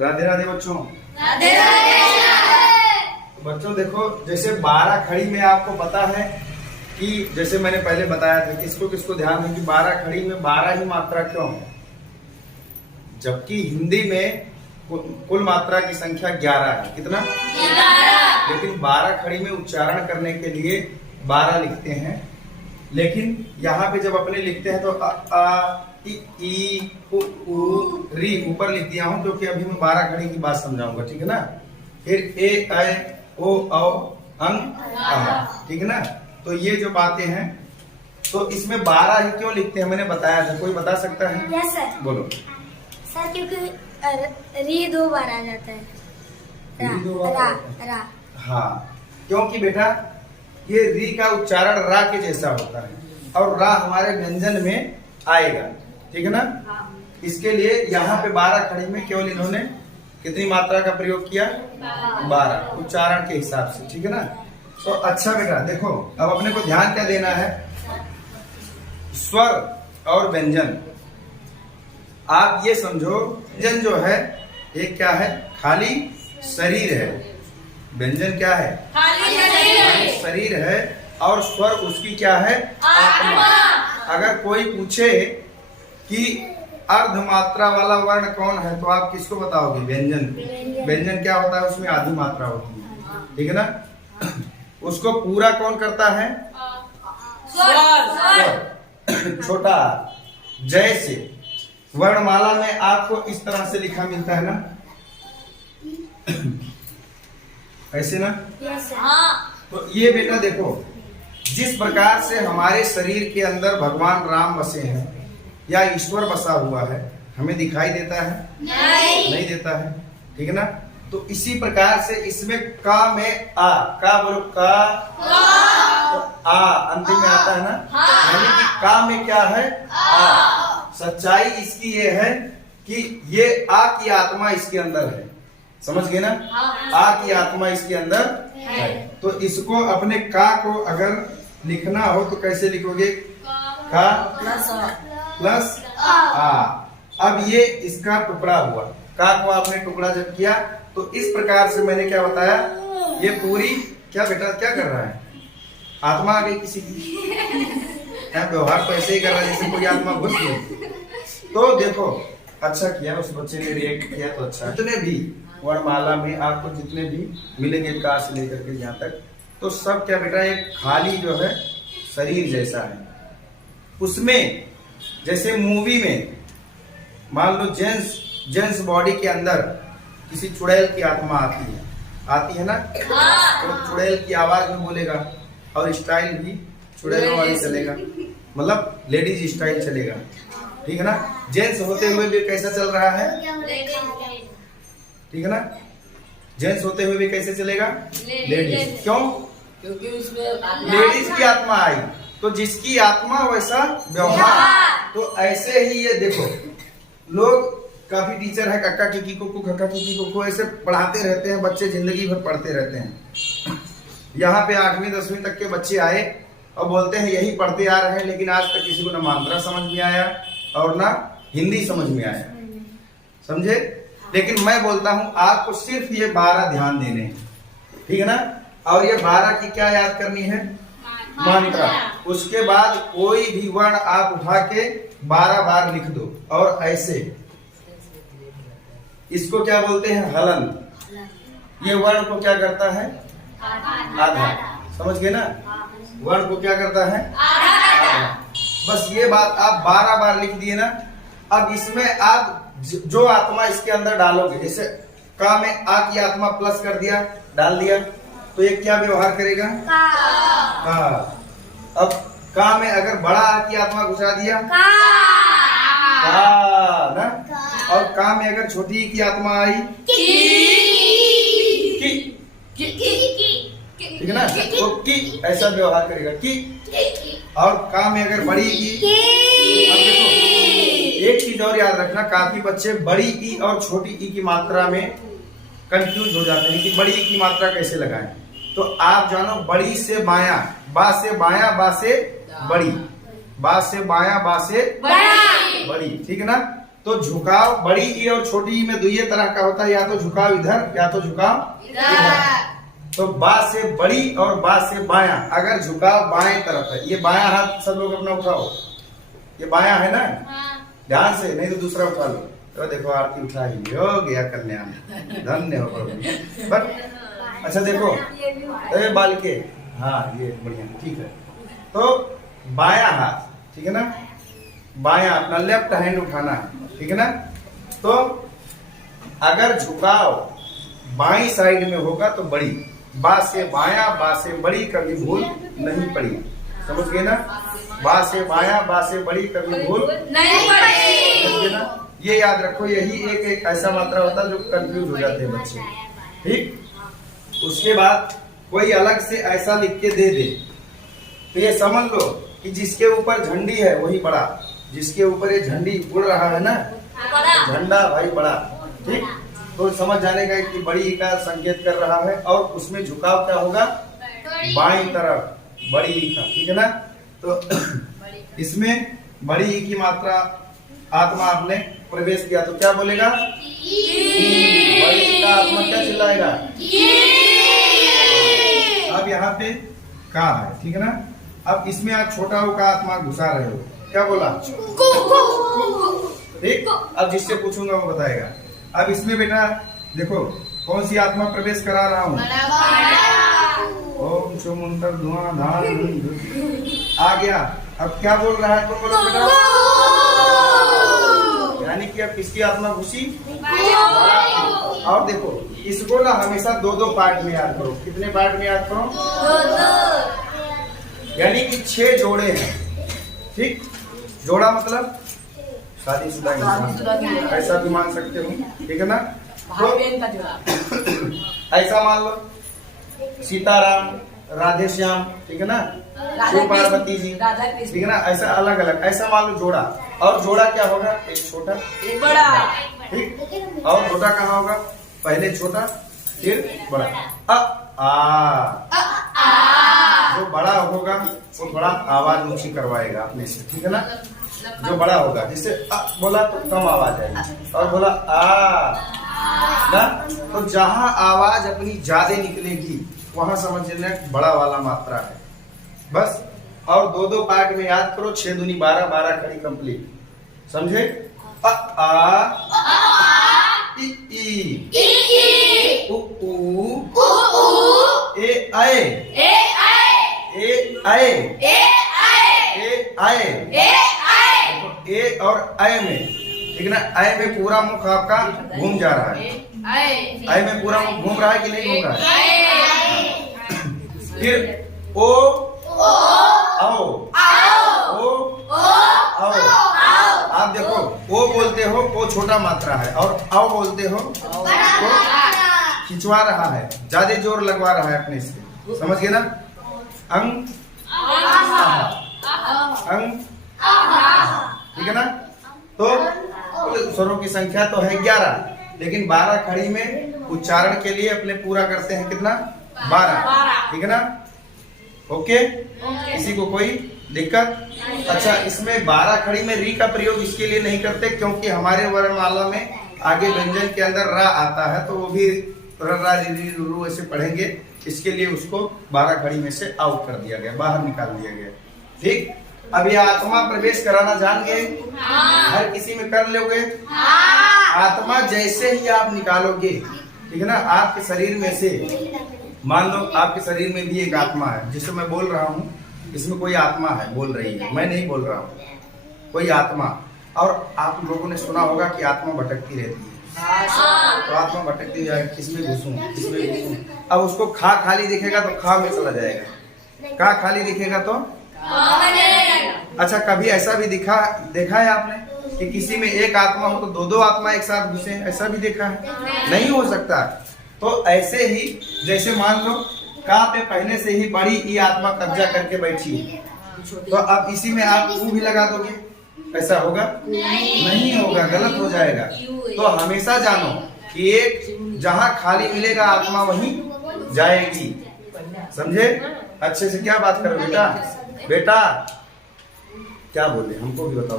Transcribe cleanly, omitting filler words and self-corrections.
राधे राधे बच्चों। राधे राधे। बच्चों देखो, जैसे 12 खड़ी में आपको पता है कि जैसे मैंने पहले बताया था, किसको किसको ध्यान है कि 12 खड़ी में 12 ही मात्रा क्यों है, जबकि हिंदी में कुल मात्रा की संख्या 11 है। कितना? 11। लेकिन 12 खड़ी में उच्चारण करने के लिए 12 लिखते हैं। लेकिन यहाँ पे जब अपने लिखते हैं तो आ ई उ री ऊपर लिख दिया हूँ, क्योंकि अभी मैं 12 खड़ी की बात समझाऊंगा। ठीक है ना? फिर ए ऐ ओ औ अं अः। ठीक है ना? तो ये जो बातें हैं, तो इसमें 12 ही क्यों लिखते हैं मैंने बताया था। कोई बता सकता है? Yes sir. बोलो सर क्योंकि री 2 बार आ जाता है। रा रा। हाँ, क्योंकि बेटा ये री का उच्चारण रा के जैसा होता है और रा हमारे व्यंजन में आएगा। ठीक है ना? इसके लिए यहाँ पे 12 खड़ी में केवल इन्होंने कितनी मात्रा का प्रयोग किया? 12 उच्चारण के हिसाब से। ठीक है ना? तो अच्छा बेटा देखो, अब अपने को ध्यान क्या देना है, स्वर और व्यंजन। आप ये समझो, व्यंजन जो है एक क्या है? खाली शरीर है। व्यंजन क्या है? खाली शरीर है। और स्वर उसकी क्या है? आत्मा। अगर कोई पूछे कि अर्धमात्रा वाला वर्ण कौन है, तो आप किसको बताओगे? व्यंजन। व्यंजन क्या होता है? उसमें आधी मात्रा होती है। ठीक है ना? उसको पूरा कौन करता है? स्वर। छोटा। जैसे वर्णमाला में आपको इस तरह से लिखा मिलता है ना, ऐसे ना? Yes sir. तो ये बेटा देखो, जिस प्रकार से हमारे शरीर के अंदर भगवान राम बसे हैं या ईश्वर बसा हुआ है, हमें दिखाई देता है? नहीं देता है। ठीक है ना? तो इसी प्रकार से इसमें का में आ, का बोलो, का तो आ अंतिम में आता है ना, यानी कि का में क्या है? आ। सच्चाई इसकी ये है कि ये आ की आत्मा इसके अंदर है। समझ गए ना? आ की आत्मा इसके अंदर है। तो इसको अपने का को अगर लिखना हो तो कैसे लिखोगे? का प्लस आ। अब ये इसका टुकड़ा हुआ। का को आपने टुकड़ा जब किया तो इस प्रकार से मैंने क्या बताया, ये पूरी क्या बेटा क्या कर रहा है? आत्मा आ गई किसी की। व्यवहार तो ऐसे ही कर रहा है जैसे कोई आत्मा घुस गई। तो देखो, अच्छा किया उस बच्चे ने रिएक्ट किया तो अच्छा। जितने भी वर्णमाला में आपको जितने भी मिलेंगे का से लेकर के यहाँ तक, तो सब क्या बेटा एक खाली जो है शरीर जैसा है। उसमें जैसे मूवी में मान लो जेंट्स बॉडी के अंदर किसी चुड़ैल की आत्मा आती है ना, तो चुड़ैल की आवाज में बोलेगा और स्टाइल भी चुड़ैलों वाली चलेगा, मतलब लेडीज स्टाइल चलेगा। ठीक है ना? जेंट्स होते हुए भी कैसा चल रहा है? ठीक है ना? जेंट्स होते हुए भी कैसे चलेगा? लेडीज। क्यों? क्योंकि उसमें लेडीज की आत्मा आई, तो जिसकी आत्मा वैसा व्यवहार। तो ऐसे ही ये देखो, लोग काफी टीचर है, कक्का किकी कुकू खक्का किकी कुकू ऐसे पढ़ाते रहते हैं, बच्चे जिंदगी भर पढ़ते रहते हैं। यहाँ पे 8वीं 10वीं तक के बच्चे आए और बोलते हैं यही पढ़ते आ रहे हैं, लेकिन आज तक किसी को ना मात्रा समझ में आया और ना हिंदी समझ में आया। समझे? लेकिन मैं बोलता हूँ आपको सिर्फ ये 12 ध्यान देने हैं। ठीक है ना? और ये 12 की क्या याद करनी है? मात्रा। उसके बाद कोई भी वर्ण आप उठा के 12 बार लिख दो। और ऐसे इसको क्या बोलते हैं? हलन। ये वर्ण को क्या करता है? आधा। समझ गए ना? वर्ण को क्या करता है? आधा। बस ये बात आप 12 बार लिख दिए ना। अब इसमें आप जो आत्मा इसके अंदर डालोगे, जैसे का में आ की आत्मा प्लस कर दिया, डाल दिया, तो ये क्या व्यवहार करेगा? का। अब का में अगर बड़ा आ की आत्मा घुसा दिया, का ना। और का में अगर छोटी ई की आत्मा आई, की। ठीक है ना? तो की ऐसा व्यवहार करेगा, की। और का में अगर बड़ी ई, अब देखो एक चीज और याद रखना, काफी बच्चे बड़ी ई और छोटी ई की मात्रा में कंफ्यूज हो जाते हैं कि बड़ी ई की मात्रा कैसे लगाएं। तो आप जानो, बड़ी से बाया, बा से बाया, बा से बड़ी, बा से बाया, बा से बड़ी। ठीक है ना? तो झुकाव बड़ी ई और छोटी ई में दुइये तरह का होता है, या तो झुकाव इधर या तो झुकाव इधर। तो बा से बड़ी और बा से बायां, अगर झुकाव बाएं तरफ है, ये बायां हाथ सब लोग अपना उठाओ, ये बायां है ना, ध्यान से, नहीं तो दूसरा उठा लो। तो देखो आरती उठा ही हो गया कल्याण, धन्य हो प्रभु। बट अच्छा देखो ए बाल के, हाँ ये बढ़िया ठीक है। तो बायां हाथ, ठीक है ना, बायां अपना लेफ्ट हैंड उठाना है, ठीक है ना। तो अगर झुकाव बाई साइड में होगा तो बड़ी, बा से बायां बा से बड़ी कभी भूल नहीं पड़ी, समझ गए ना। बा से बायां बा से बड़ी कभी भूल नहीं पड़ी, समझ गए ना। ये याद रखो, यही एक ऐसा मात्रा होता है जो कंफ्यूज हो जाते हैं बच्चे, ठीक। उसके बाद कोई अलग से ऐसा लिख के दे दे तो ये समझ लो कि जिसके ऊपर झंडी है वही बड़ा, जिसके ऊपर ये झंडी उड़ रहा है ना, झंडा भाई बड़ा, ठीक। तो समझ जाने का कि बड़ी ई का संकेत कर रहा है, और उसमें झुकाव क्या होगा, बाईं तरफ बड़ी ई का, ठीक है ना। तो इसमें बड़ी ई की मात्रा आत्मा आपने प्रवेश किया तो क्या बोलेगा, बड़ी का आत्मा क्या चिल्लाएगा। अब यहाँ पे का है, ठीक है ना। अब इसमें आप छोटा हो का आत्मा घुसा रहे हो, क्या बोला, ठीक। अब जिससे पूछूंगा वो बताएगा। अब इसमें बेटा देखो कौन सी आत्मा प्रवेश करा रहा हूँ, ओम सुमंतर धुआं धान आ गया। अब क्या बोल रहा है, कौन बोलो बेटा, यानी कि अब किसकी आत्मा घुसी, और देखो इसको ना हमेशा दो दो पार्ट में याद करो। कितने पार्ट में याद करो, यानी कि 6 जोड़े हैं, ठीक। जोड़ा मतलब शादीशुदा इंसान, ऐसा भी मान सकते हो, ठीक है ना। तो ऐसा मान लो सीताराम राधे श्याम, ठीक है ना, शिव पार्वती जी, ठीक है ना, ऐसा अलग अलग ऐसा मान लो जोड़ा। और जोड़ा क्या होगा, एक छोटा एक बड़ा, ठीक। और छोटा कहाँ होगा, पहले छोटा फिर बड़ा। जो बड़ा होगा वो बड़ा आवाज ऊंची करवाएगा अपने से, ठीक है ना। जो बड़ा होगा, जिससे बोला तो कम आवाज आएगी, और बोला ना, तो जहां आवाज अपनी ज्यादा निकलेगी वहां समझ लेना बड़ा वाला मात्रा है, बस। और दो दो पार्ट में याद करो, 6 दूनी 12, 12 खड़ी कंप्लीट, समझे। इ ई उ ए आए ए और आय में, ठीक है ना। आय में पूरा मुख आपका घूम जा रहा है, आय में पूरा मुख घूम रहा है कि नहीं घूम रहा है। फिर ओ आओ, ओ आओ। आप देखो ओ बोलते हो, ओ छोटा मात्रा है, और आओ बोलते हो तो खिंचवा रहा है, ज्यादा जोर लगवा रहा है अपने से, समझ गए ना। अंग अंग, ठीक है ना। तो स्वरों की संख्या तो है 11, लेकिन 12 खड़ी में उच्चारण के लिए अपने पूरा करते हैं कितना, 12, ठीक है ना। ओके, किसी को कोई दिक्कत। अच्छा, इसमें 12 खड़ी में री का प्रयोग इसके लिए नहीं करते क्योंकि हमारे वर्णमाला में आगे व्यंजन के अंदर रा आता है, तो वो भी रा री रू ऐसे पढ़ेंगे, इसके लिए उसको 12 खड़ी में से आउट कर दिया गया, बाहर निकाल दिया गया, ठीक। अब ये आत्मा प्रवेश कराना जान गए, हर किसी में कर लोगे। आत्मा जैसे ही आप निकालोगे, ठीक है ना, आपके शरीर में से मान लो आपके शरीर में भी एक आत्मा है, जिससे मैं बोल रहा हूँ, इसमें कोई आत्मा है बोल रही है, मैं नहीं बोल रहा हूँ, कोई आत्मा। और आप लोगों ने सुना होगा कि आत्मा भटकती रहती है, तो आत्मा भटकती जाएगी, किसमें घुसूं किसमें घुसूं। अब उसको खा खाली दिखेगा तो खा में चला जाएगा, का खाली दिखेगा तो। अच्छा, कभी ऐसा भी देखा है आपने कि किसी में एक आत्मा हो तो दो दो आत्मा एक साथ घुसे, ऐसा भी देखा है? नहीं हो सकता। तो ऐसे ही जैसे मान लो का पे पहले से ही बड़ी ई आत्मा कब्जा करके बैठी है, तो अब इसी में आप ऊ भी लगा दोगे, ऐसा होगा? नहीं होगा, गलत हो जाएगा। तो हमेशा जानो कि एक जहां खाली मिलेगा आत्मा वहीं जाएगी, समझे? अच्छे से क्या बात करो बेटा, बेटा क्या बोले हमको भी बताओ।